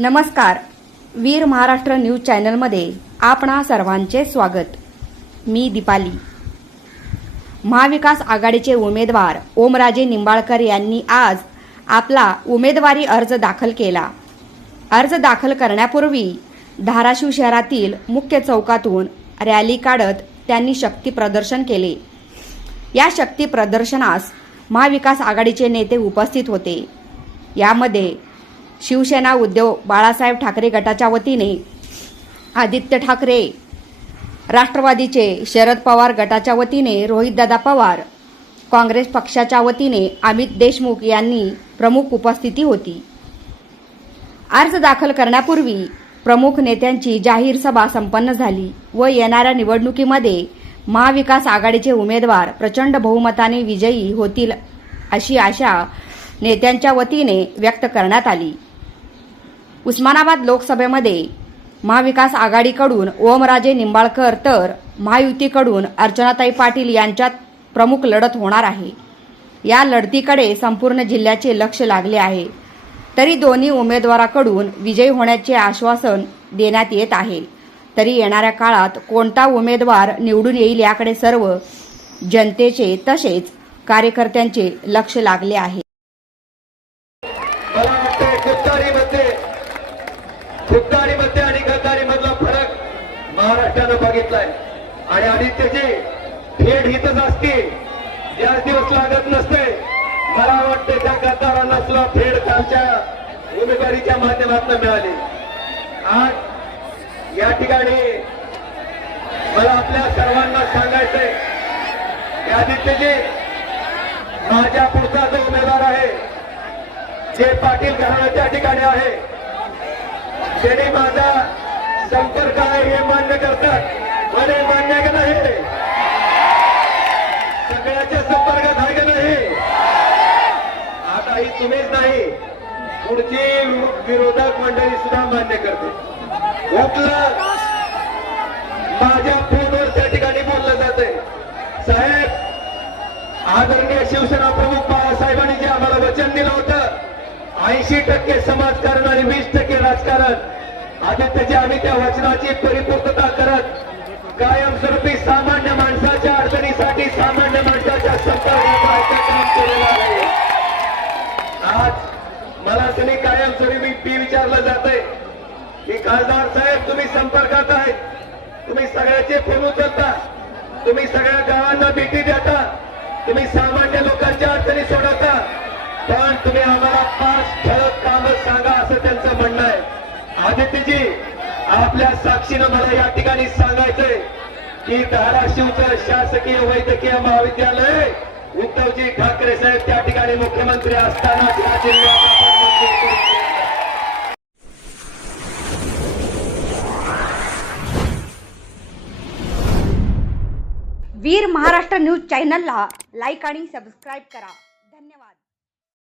नमस्कार. वीर महाराष्ट्र न्यूज चॅनलमध्ये आपणा सर्वांचे स्वागत. मी दीपाली. महाविकास आघाडीचे उमेदवार ओमराजे निंबाळकर यांनी आज आपला उमेदवारी अर्ज दाखल केला. अर्ज दाखल करण्यापूर्वी धाराशिव शहरातील मुख्य चौकातून रॅली काढत त्यांनी शक्ती प्रदर्शन केले. या शक्ती प्रदर्शनास महाविकास आघाडीचे नेते उपस्थित होते. यामध्ये शिवसेना उद्धव बाळासाहेब ठाकरे गटाच्या वतीने आदित्य ठाकरे राष्ट्रवादीचे शरद पवार गटाच्या वतीने रोहितदादा पवार काँग्रेस पक्षाच्या वतीने अमित देशमुख यांनी प्रमुख उपस्थिती होती. अर्ज दाखल करण्यापूर्वी प्रमुख नेत्यांची जाहीर सभा संपन्न झाली व येणाऱ्या निवडणुकीमध्ये महाविकास आघाडीचे उमेदवार प्रचंड बहुमताने विजयी होतील अशी आशा नेत्यांच्या वतीने व्यक्त करण्यात आली. उस्मानाबाद लोकसभेमध्ये महाविकास आघाडीकडून ओमराजे निंबाळकर तर महायुतीकडून अर्चनाताई पाटील यांच्यात प्रमुख लढत होणार आहे. या लढतीकडे संपूर्ण जिल्ह्याचे लक्ष लागले आहे. तरी दोन्ही उमेदवाराकडून विजयी होण्याचे आश्वासन देण्यात येत आहे. तरी येणाऱ्या काळात कोणता उमेदवार निवडून येईल याकडे सर्व जनतेचे तसेच कार्यकर्त्यांचे लक्ष लागले आहे. महाराष्ट्रानं बघितलाय. आणि आदित्यची थेट हितच असते याच दिवस लागत नसते. मला वाटते त्या गद्दारांना सुद्धा थेट कालच्या उमेदवारीच्या माध्यमातून मिळाली. आज या ठिकाणी मला आपल्या सर्वांना सांगायचंय की आदित्यजी माझ्या पुढचा जो उमेदवार आहे जे पाटील घराण्याच्या ठिकाणी आहे त्याने माझा संपर्क आहे हे मान्य करतात. मला मान्य का नाही? सगळ्याच्या संपर्कात आहे का नाही? आता ही तुम्हीच नाही पुढची विरोधक मंडळी सुद्धा मान्य करते. कुठलं माझ्या फोनवर त्या ठिकाणी बोललं जाते साहेब आदरणीय शिवसेना प्रमुख बाळासाहेबांनी जे आम्हाला वचन दिलं होतं ऐंशी टक्के समाजकारण आणि वीस टक्के राजकारण आदित्यजी आम्ही त्या वचनाची परिपूर्तता करत कायमस्वरूपी सामान्य माणसाच्या अडचणीसाठी सामान्य माणसाच्या संपर्कात काम केलेलं आहे. आज मला तुम्ही कायमस्वरूपी पी विचारलं जातंय. की खासदार साहेब तुम्ही संपर्कात आहेत. तुम्ही सगळ्याचे फोन उचलता. तुम्ही सगळ्या गावांना भेटी देता. तुम्ही सामान्य लोकांच्या अडचणी सोडवता. पण तुम्ही आम्हाला पाच ठळक कामं सांगा असं त्यांचं म्हणणं आहे. आदित्यजी आपल्या साक्षीनं मला या ठिकाणी सांगायचंय की धाराशिवचं शासकीय वैद्यकीय महाविद्यालय उद्धवजी ठाकरे साहेब त्या ठिकाणी मुख्यमंत्री असताना या जिल्ह्यात वीर महाराष्ट्र न्यूज चॅनलला लाईक आणि सबस्क्राईब करा.